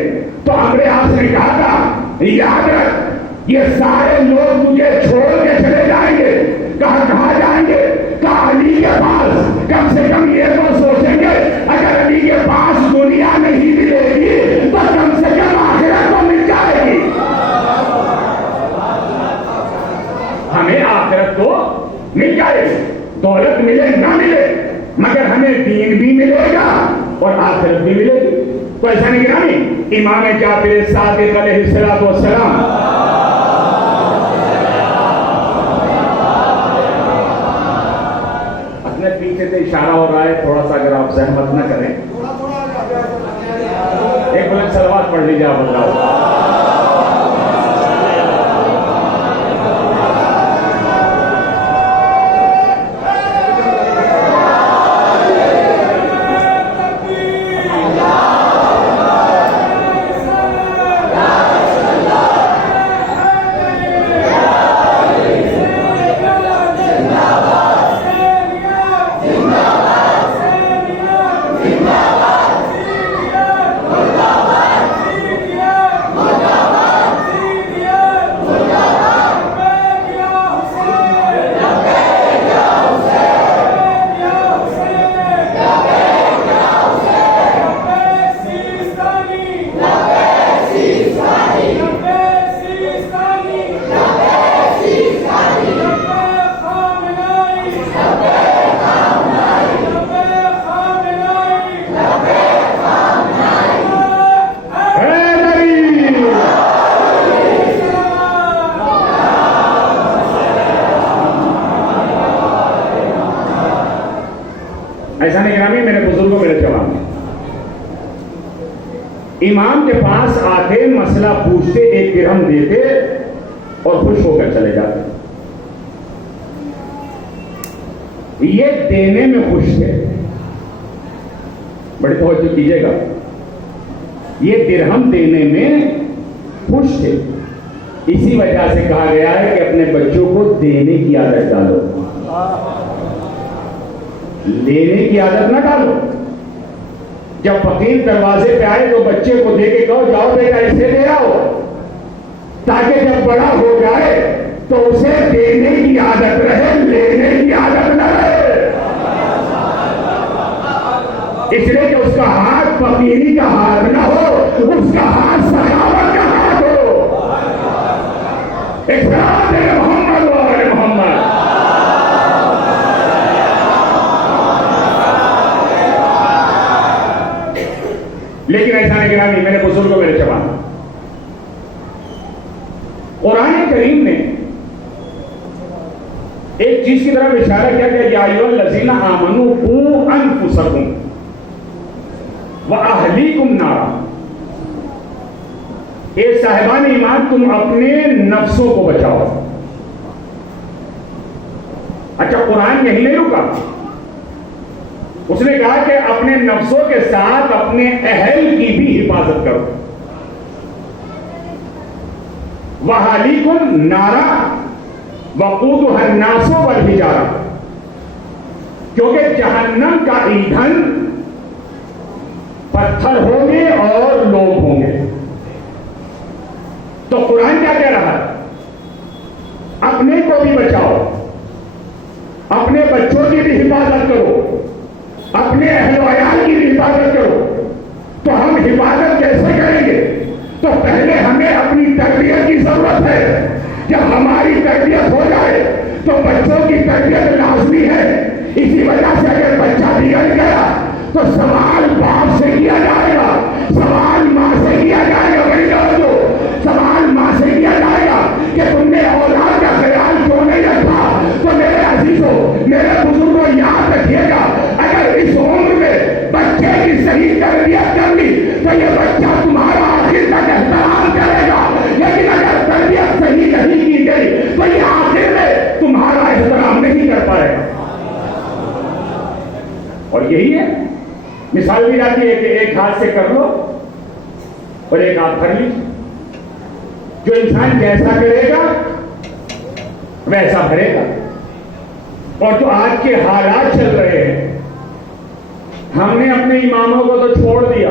تو امر آج نے کہا تھا یاد رکھ یہ سارے لوگ تجھے چھوڑ کے چلے جائیں گے. کہاں جائیں گے؟ کہا علی کے پاس. کم سے کم یہ تو سوچیں گے اگر علی کے پاس دنیا نہیں ملے گی تو کم سے کم آخرت کو مل جائے گی. دولت ملے نہ ملے مگر ہمیں دین بھی ملے گا اور آخرت بھی ملے گی. تو ایسا نہیں گرامی امام جعفر صادق علیہ الصلوۃ والسلام اپنے پیچھے سے اشارہ ہو رہا ہے, تھوڑا سا اگر آپ زحمت نہ کریں ایک بلند صلوات پڑھ لیجیے آپ اللہ. ایسا نہیں گرامی میرے بزرگوں میرے جوان امام کے پاس آتے مسئلہ پوچھتے ایک درہم دیتے اور خوش ہو کر چلے جاتے. یہ دینے میں خوش تھے, بڑی توجہ کیجیے گا, یہ درہم دینے میں خوش تھے. اسی وجہ سے کہا گیا ہے کہ اپنے بچوں کو دینے کی عادت ڈالو, لینے کی عادت نہ ڈالو. جب فقیر دروازے پہ آئے تو بچے کو دے کے کہو جاؤ بیٹا اسے لے آؤ, تاکہ جب بڑا ہو جائے تو اسے دینے کی عادت رہے, لینے کی عادت نہ رہے. اس لیے کہ اس کا ہاتھ فقیری کا ہاتھ نہ ہو, اس کا ہاتھ سخاوت کا ہاتھ ہو. اقرار محمد و آل محمد. لیکن ایسا نہیں گرامی میرے بزرگوں میرے جوان, قرآن کریم نے ایک چیز کی طرف اشارہ کیا کہ یا ایھا الذین آمنوا قوا انفسکم واہلیکم نارا. اے صاحبان ایمان تم اپنے نفسوں کو بچاؤ. اچھا قرآن یہی نہیں رکا, اس نے کہا کہ اپنے نفسوں کے ساتھ اپنے اہل کی بھی حفاظت کرو. وَأَهْلِيكُمْ نَارًا وَقُودُهَا النَّاسُ وَالْحِجَارَةُ, کیونکہ جہنم کا ایندھن پتھر ہوں گے اور لوگ ہوں گے. تو قرآن کیا کہہ رہا ہے, اپنے کو بھی بچاؤ, اپنے بچوں کی بھی حفاظت کرو, اپنے اہل و عیال کی بھی حفاظت کرو. تو ہم حفاظت کیسے کریں گے؟ تو پہلے ہمیں اپنی تربیت کی ضرورت ہے. جب ہماری تربیت ہو جائے تو بچوں کی تربیت لازمی ہے. اسی وجہ سے اگر بچہ بگڑ گیا تو سوال باپ سے کیا جائے گا, سوال ماں سے کیا جائے گا. بڑی توجہ, سوال ماں سے کیا جائے گا کہ تم نے اولاد کا خیال کیوں نہیں رکھا. تو میرے عزیزوں میرے بزرگوں یاد رکھیے گا, اگر اس عمر میں بچے کی صحیح تربیت کر لی تو یہ بچہ تمہارا آخر تک احترام کرے گا. لیکن اگر تربیت صحیح نہیں کی گئی تو یہ آخر میں تمہارا احترام نہیں کر پائے گا. اور یہی ہے مثال بھی آتی ہے کہ ایک ہاتھ سے کر لو اور ایک ہاتھ بھر لیجیے. جو انسان جیسا کرے گا ویسا بھرے گا. اور جو آج کے حالات چل رہے ہیں, ہم نے اپنے اماموں کو تو چھوڑ دیا,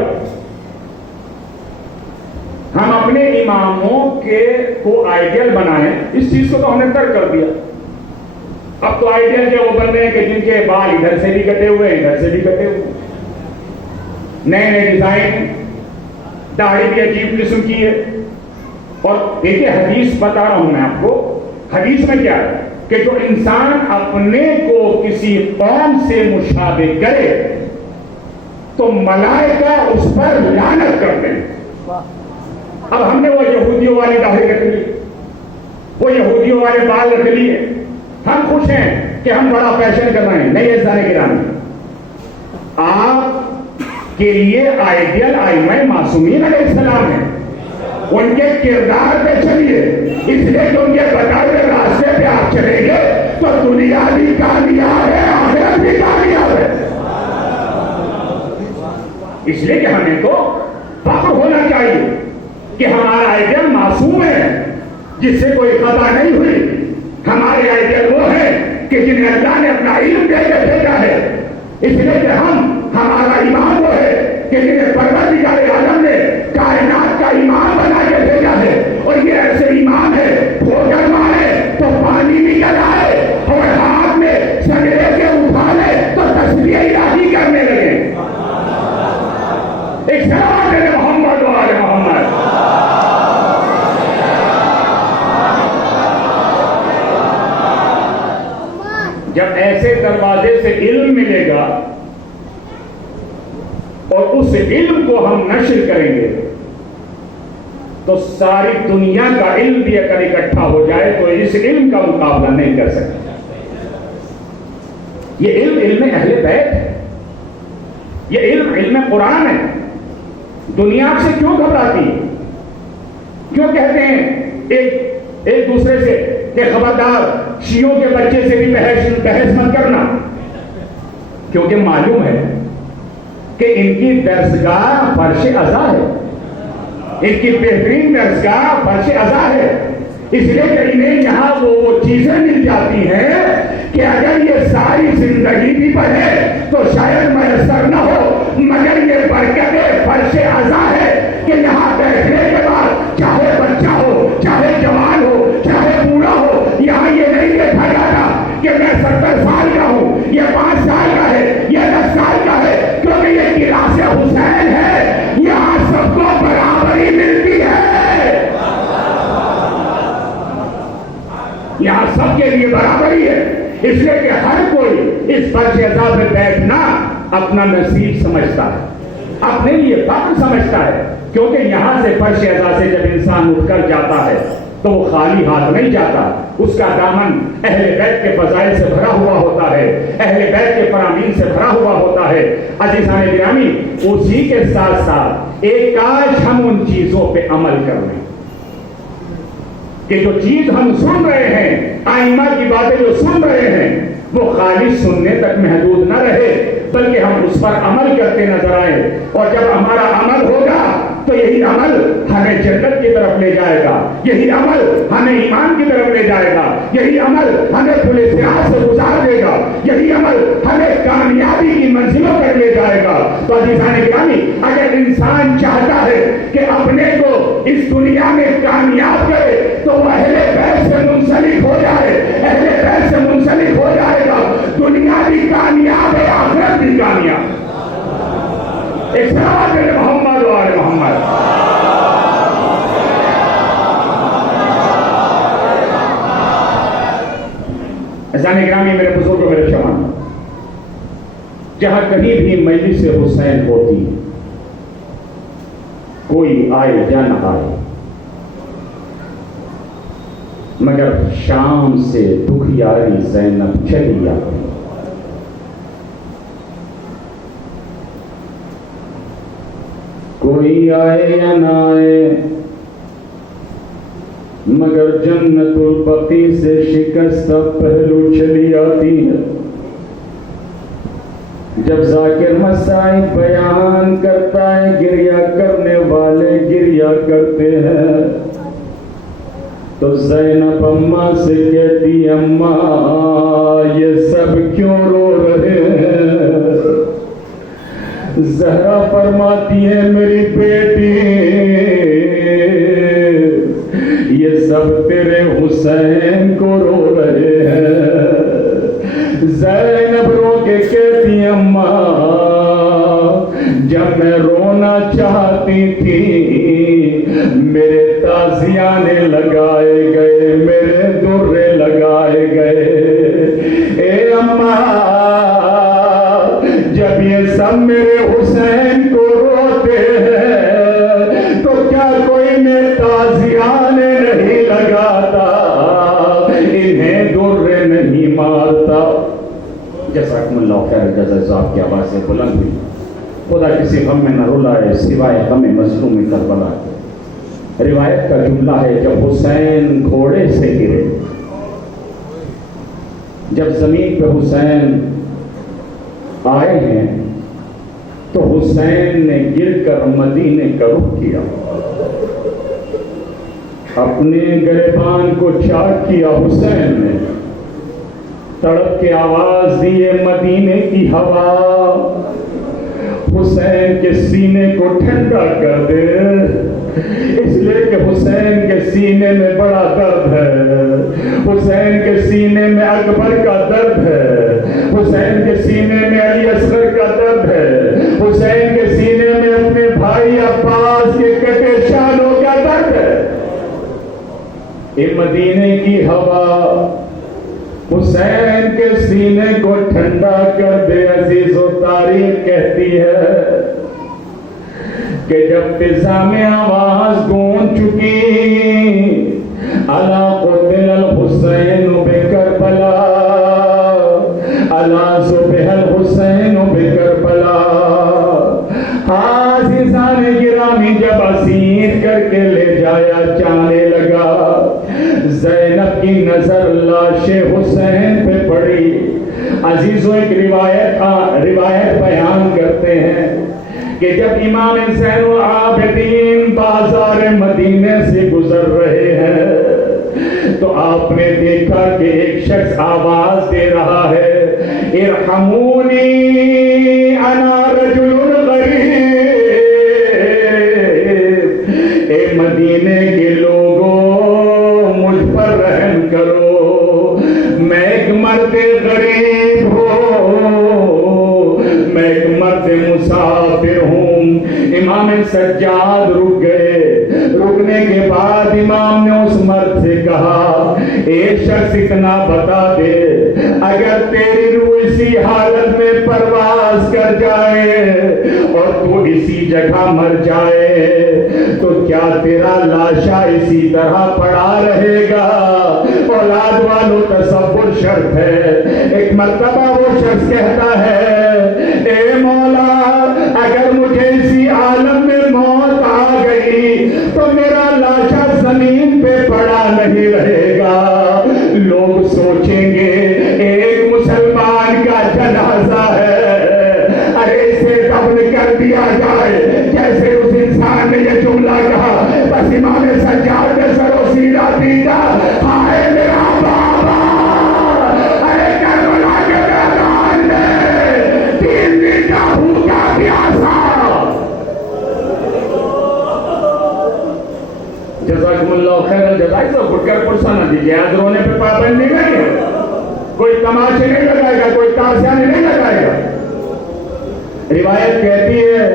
ہم اپنے اماموں کو آئیڈیل بنائے, اس چیز کو تو ہم نے ترک کر دیا. اب تو آئیڈیل کے وہ بن رہے ہیں کہ جن کے بال ادھر سے بھی کٹے ہوئے ہیں ادھر سے بھی کٹے ہوئے, نئے نئے ڈیزائن, داڑھی بھی عجیب قسم کی ہے. اور دیکھیے حدیث بتا رہا ہوں میں آپ کو, حدیث میں کیا ہے, کہ جو انسان اپنے کو کسی قوم سے مشابہ کرے تو ملائکہ اس پر لعنت کرتے ہیں۔ اب ہم نے وہ یہودیوں والی داڑھی رکھ لی، وہ یہودیوں والے بال رکھ لیے، ہم خوش ہیں کہ ہم بڑا فیشن کر رہے ہیں۔ نہیں عزیزان گرامی، آپ کے لیے آئیڈیل ائمہ معصومین علیہ السلام ہیں، ان کے کردار پہ چلیے، اس لیے کہ ان کے بتائے ہوئے راستے پہ آپ چلیں گے تو دنیا بھی کامیاب ہے، آخرت بھی کامیاب ہے۔ اس لیے کہ ہمیں تو فخر ہونا چاہیے کہ ہمارا آئیڈیل معصوم ہے، جس سے کوئی خطا نہیں ہوئی۔ ہمارے آئیڈیل وہ ہے کہ جنہیں اللہ نے اپنا علم دے کے بھیجا ہے، اس لیے کہ ہمارا ایمان وہ ہے کہ جنہیں پروردگار عالم نے کائنات کا ایمان بنا کے بھیجا ہے، اور یہ ایسے ایمان ہے بھوجن مارے تو پانی نکل آئے، اور ہاتھ میں سگڑے کے اٹھا لے تو تسبیح الہی کرنے لگے۔ ایک صلوات ہے محمد و آل محمد۔ جب ایسے دروازے سے علم ملے گا اور اس علم کو ہم نشر کریں گے تو ساری دنیا کا علم بھی اگر اکٹھا ہو جائے تو اس علم کا مقابلہ نہیں کر سکتے۔ یہ علم اہل بیت ہے، یہ علم قرآن ہے۔ دنیا سے کیوں گھبراتی ہے؟ کیوں کہتے ہیں ایک دوسرے سے کہ خبردار شیعوں کے بچے سے بھی بحث مت کرنا؟ کیونکہ معلوم ہے کہ ان کی درسگاہ فرش عزا ہے، ان کی بہترین درسگاہ فرش عزا ہے، اس لیے کہ انہیں یہاں وہ چیزیں مل جاتی ہیں کہ اگر یہ ساری زندگی بھی پڑھے تو شاید میسر نہ ہو، مگر یہ برکت فرش عزا ہے کہ یہاں بیٹھنے کے بعد چاہے بچہ ہو، چاہے جوان ہو، چاہے بوڑھا ہو، یہاں یہ نہیں دیکھا جاتا کہ میں 70 سال کا ہوں، یہ 5 سال کا ہے، یہ 10 سال کا ہے، کیونکہ یہ کلاس حسین ہے، یہاں سب کو برابری ملتی ہے، یہاں سب کے لیے برابری ہے۔ اس لیے کہ ہر کوئی اس فرش عزا میں بیٹھنا اپنا نصیب سمجھتا ہے، اپنے لیے فخر سمجھتا ہے، کیونکہ یہاں سے فرش عزا سے جب انسان اٹھ کر جاتا ہے تو وہ خالی ہاتھ نہیں جاتا، اس کا دامن اہل بیت کے فضائل سے بھرا ہوا ہوتا ہے، اہل بیت کے فرامین سے بھرا ہوا ہوتا ہے۔ عزیزان گرامی، اسی کے ساتھ ساتھ ایک کاش ہم ان چیزوں پہ عمل کر لیں کہ جو چیز ہم سن رہے ہیں، ائمہ کی باتیں جو سن رہے ہیں، وہ خالی سننے تک محدود نہ رہے، بلکہ ہم اس پر عمل کرتے نظر آئیں، اور جب ہمارا عمل ہوگا تو یہی عمل ہمیں جنت کی طرف لے جائے گا، یہی عمل ہمیں ایمان کی طرف لے جائے گا، یہی عمل ہمیں پورے صراط سے گزار دے گا، یہی عمل ہمیں کامیابی کی منزلوں پر لے جائے گا۔ تو عزیزان گرامی، اگر انسان چاہتا ہے کہ اپنے کو اس دنیا میں کامیاب کرے تو وہ اہل بیت سے منسلک ہو جائے، اہل بیت سے منسلک ہو جائے گا، دنیا بھی کامیاب ہے، آخرت بھی کامیاب۔ ایک صلوات ہے محمد و آل محمد۔ عزیزان گرامی، میرے بزرگوں، میرے جوان، جہاں کہیں بھی مجلس حسین ہوتی، کوئی آئے یا نہ آئے، مگر شام سے دکھیاری زینب چلی آتی۔ کوئی آئے یا نہ آئے، مگر جنت البقیع سے شکستہ پہلو چلی آتی ہے۔ جب ذاکر مسائل بیان کرتا ہے، گریہ کرنے والے گریہ کرتے ہیں، تو زینب اماں سے کہتی، اماں یہ سب کیوں رو رہے ہیں؟ زہرا فرماتی ہے، میری بیٹی یہ سب تیرے حسین کو رو رہے ہیں۔ زینب رو کے کہتی، اماں جب میں رونا چاہتی تھی میرے تازیانے لگائے گئے، میرے درے لگائے گئے، جزاکم اللہ خیر جزا صاحب کی آواز سے بلند ہوئی. خدا کسی غم میں نہ رلائے سوائے غم مظلوم کربلا کے. روایت کا جملہ ہے جب حسین گھوڑے سے گرے، جب زمین پہ حسین آئے ہیں تو حسین نے گر کر مدینے کا رخ کیا، اپنے گریبان کو چاک کیا. حسین نے تڑپ کے آواز دیے مدینے کی ہوا، حسین کے سینے کو ٹھنڈا کر دے، اس لیے کہ حسین کے سینے میں بڑا درد ہے، حسین کے سینے میں اکبر کا درد ہے، حسین کے سینے میں علی اصغر کا درد ہے، حسین کے سینے میں اپنے بھائی عباس کے کٹے شانوں کا درد ہے. یہ مدینے کی ہوا حسین کے سینے کو ٹھنڈا کر دے. عزیز و تاریخ کہتی ہے کہ جب فضا میں آواز گونج چکی الا قتل الحسین بکربلا، الا ذبح الحسین بکربلا، عزیزان گرامی جب اسیر کر کے لے جایا جانے لگا، زینب کی نظر لاش حسین پہ پڑی. عزیزوں ایک روایت بیان کرتے ہیں کہ جب امام زین العابدین بازار مدینے سے گزر رہے ہیں تو آپ نے دیکھا کہ ایک شخص آواز دے رہا ہے ارحمونی انا رجل غریب، اے مدینے کے لوگوں مجھ پر رحم کرو، میں ایک مرد غریب ہوں، میں ایک مرد مسافر ہوں. امام سجاد رک گئے، رکنے کے بعد امام نے اس مرد سے کہا ایک شخص اتنا بتا دے اگر تیری روح اسی حالت میں پرواز کر جائے اور تو اسی جگہ مر جائے تو کیا تیرا لاشا اسی طرح پڑا رہے گا؟ اولاد والوں تصور شرط ہے. ایک مرتبہ وہ شخص کہتا ہے اے مولا اگر مجھے اسی عالم میں موت آ گئی تو میرا لاشا زمین پہ پڑا نہیں رہے گا، لوگ سوچیں گے ایک مسلمان کا جنازہ ہے، ارے اسے دفن کر دیا جائے. جیسے اس انسان نے یہ جملہ کہا بس امام سجاد نے سر و سینہ پیٹا، ہائے میرا بابا، ارے کربلا کے میدان میں 3 دن کا بھوکا پیاسا. جزاکم اللہ خیر الجزا. اٹھ کر پرسہ نہ دیجیے، آج رونے پہ پابندی نہیں ہے، کوئی تماشے نہیں لگائے گا، کوئی تازیانے نہیں لگائے گا. روایت کہتی ہے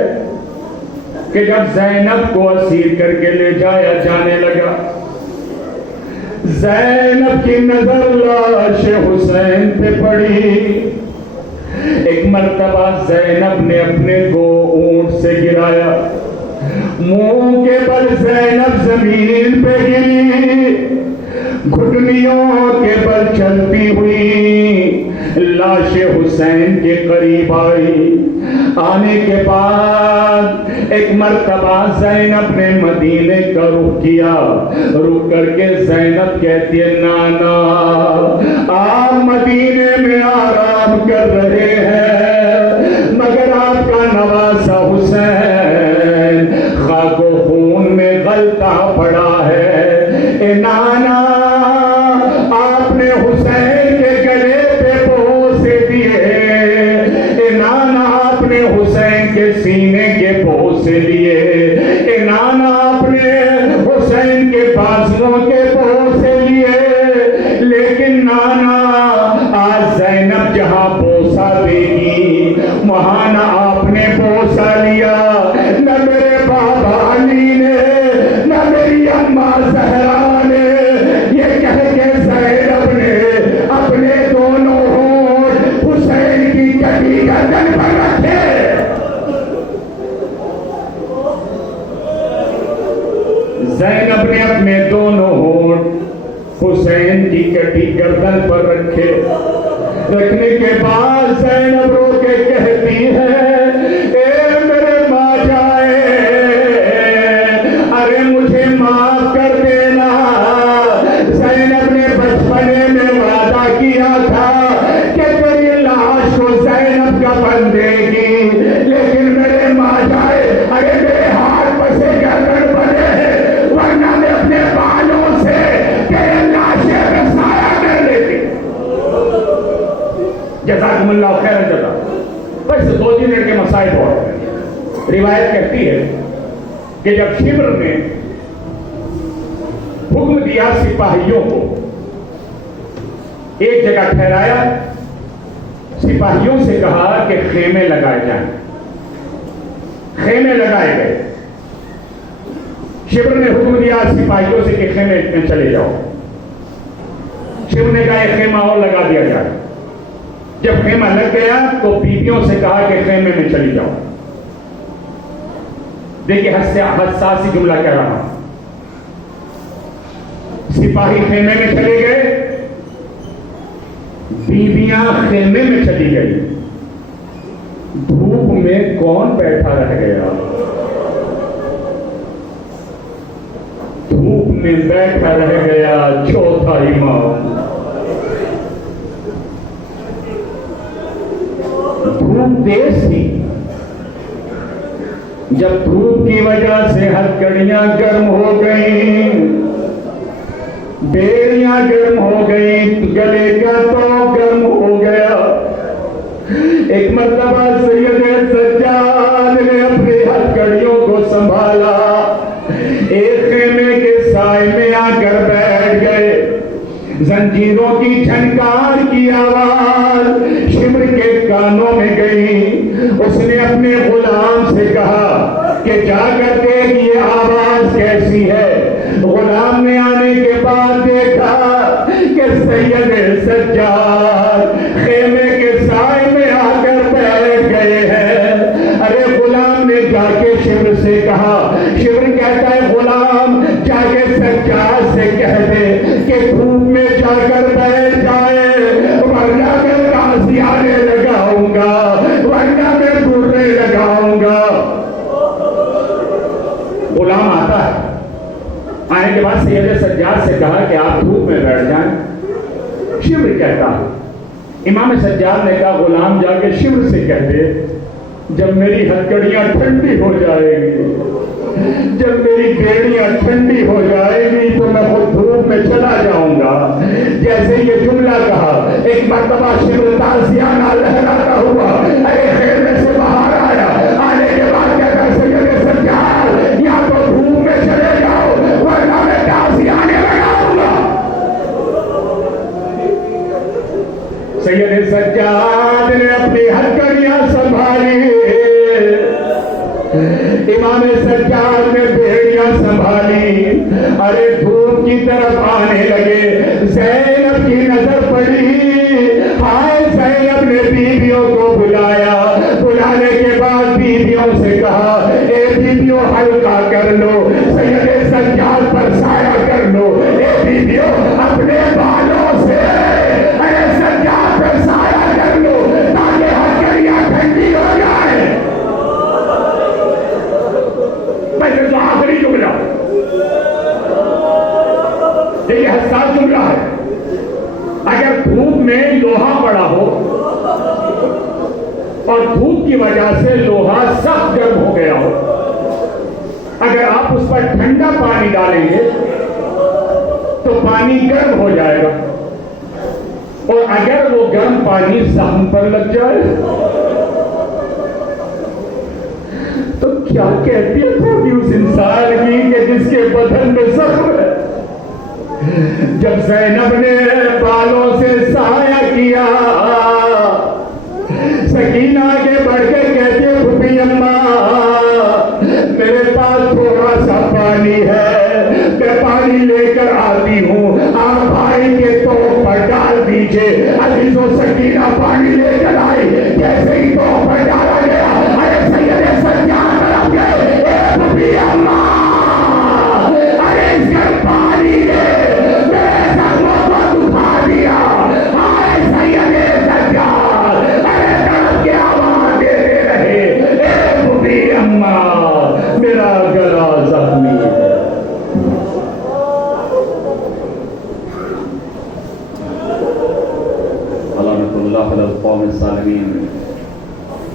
کہ جب زینب کو اسیر کر کے لے جایا جانے لگا، زینب کی نظر لاش حسین پہ پڑی. ایک مرتبہ زینب نے اپنے کو اونٹ سے گرایا، منہ کے بل زینب زمین پہ گری، گھٹنیوں کے بل چلتی ہوئی لاش حسین کے قریب آئی. آنے کے بعد ایک مرتبہ زینب نے مدینے کا رخ کیا، رک کر کے زینب کہتی ہے نانا آپ مدینے میں آرام کر رہے ہیں مگر آپ کا نواسا حسین خاک و خون میں غلطہ پڑا ہے. اے نانا آپ نے حسین کے گلے پہ بوسے دیے، اے نانا آپ نے حسین کے سینے کے بوسے لیے، اے نانا آپ نے حسین کے بازوؤں کے بوسے لیے، لیکن نانا آج زینب جہاں بوسا دے گی وہاں نہ آپ نے بوسا لیا، نہ میرے بابا علی نے، نہ میری اماں زہرا نے. یہ کہہ کے زینب نے اپنے دونوں ہونٹ حسین کی کٹی گردن پر رکھے. زینب نے اپنے دونوں ہونٹ حسین کی کٹی گردن پر رکھے. رکھنے کے بعد زینب رو کے کہتی ہے اے میرے ماں جائے ارے مجھے معاف کر دینا زینب نے بچپنے میں وعدہ کیا تھا کہ تیری لاش کو زینب کا بن دے گی لیکن میرے ماں جائے ارے میرے ہاتھ پسے گردن بنے ہیں ورنہ میں اپنے بالوں سے تیرے لاشیں پہ سایہ کر لیتی جزاکم اللہ خیر جزا بس 2-3 منٹ کے مسائل بہت ہیں روایت کہتی ہے کہ جب شمر نے حکم دیا سپاہیوں کو ایک جگہ ٹھہرایا سپاہیوں سے کہا کہ خیمے لگائے جائیں خیمے لگائے گئے شمر نے حکم دیا سپاہیوں سے کہ خیمے میں چلے جاؤ شمر نے کہا ایک خیمہ اور لگا دیا جائے جب خیمہ لگ گیا تو بیویوں سے کہا کہ خیمے میں چلی جاؤ دیکھیں حساسی جملہ کہہ رہا ہوں سپاہی خیمے میں چلے گئے بیویاں خیمے میں چلی گئی دھوپ میں کون بیٹھا رہ گیا دھوپ میں بیٹھا رہ گیا چوتھا امام دھوپ تیز تھی جب دھوپ کی وجہ سے ہتھکڑیاں گرم ہو گئیں بیڑیاں گرم ہو گئیں گلے کا تو گرم ہو گیا ایک مرتبہ سید سجاد نے اپنی ہتھکڑیوں کو سنبھالا ایک خیمے کے سائے میں آ کر بیٹھ گئے زنجیروں کی جھنکار کی آواز شمر کے کانوں میں گئی اس نے اپنے غلام سے کہا کہ جا کر دیکھ یہ آواز کیسی ہے غلام نے آنے کے بعد دیکھا کہ سید سجاد خیمے کے سائے میں آ کر بیٹھ گئے ہیں ارے غلام نے جا کے شمر سے کہا شمر کہتا ہے غلام جا کے سجاد سے کہہ دے کہ دھوپ میں جا کر بیٹھ جائے ورنہ میں تازیانے لگاؤں گا ورنہ میں درے لگاؤں گا غلام آتا ہے آنے کے بعد سید سجاد سے کہا کہ آپ دھوپ میں بیٹھ جائیں شمر کہتا امام سجاد نے کہا غلام جا کے شمر سے کہہ دے جب میری ہتھکڑیاں ٹھنڈی ہو جائے گی جب میری بیڑیاں ٹھنڈی ہو جائے گی تو میں خود دھوپ میں چلا جاؤں گا جیسے یہ جملہ کہا ایک مرتبہ شمر تازیانہ لہراتا ہوا ارے خیمے سے باہر آیا آنے کے بعد کہتا سید سجاد یا تو دھوپ میں چلے جاؤ ورنہ میں تازیانے لگاؤں گا سید سجاد نے اپنی ہتھکڑیاں سنبھالی امام سجاد نے بیڑیاں سنبھالی ارے دھوپ کی طرف آنے لگے زینب کی نظر پڑی ہائے زینب نے بیویوں کو بلایا بلانے کے بعد بیویوں سے کہا اے بیویوں ہلکا کر لو سید سجاد پر سایہ کر لو اے بیویوں اپنے بالوں سے ارے سجاد پر سایہ کر لو تاکہ ہتھکڑیاں ٹھنڈی ہو جائے تو آخری جملہ یہ حساس جملہ ہے اگر دھوپ میں لوہا پڑا ہو اور دھوپ کی وجہ سے لوہا سخت گرم ہو گیا ہو اگر آپ اس پر ٹھنڈا پانی ڈالیں گے تو پانی گرم ہو جائے گا اور اگر وہ گرم پانی زخم پر لگ جائے تو کیا کیفیت ہوگی اس انسان کی کہ جس کے بدن میں زخم ہے جب زینب نے بالوں سے سایہ کیا سکینہ آگے بڑھ کے کہتے پھوپھی اماں میرے پاس تھوڑا سا پانی ہے میں پانی لے کر آتی ہوں آپ بھائی کے توپ پر ڈال دیجئے عزیز و سکینہ پانی لے کر آئی جیسے ہی توپ پر ڈالا گیا ارے سید سجاد طرف گئے اے پھوپھی اماں ارے اس کا پانی لے میرے زخموں کو دکھا دیا ارے سید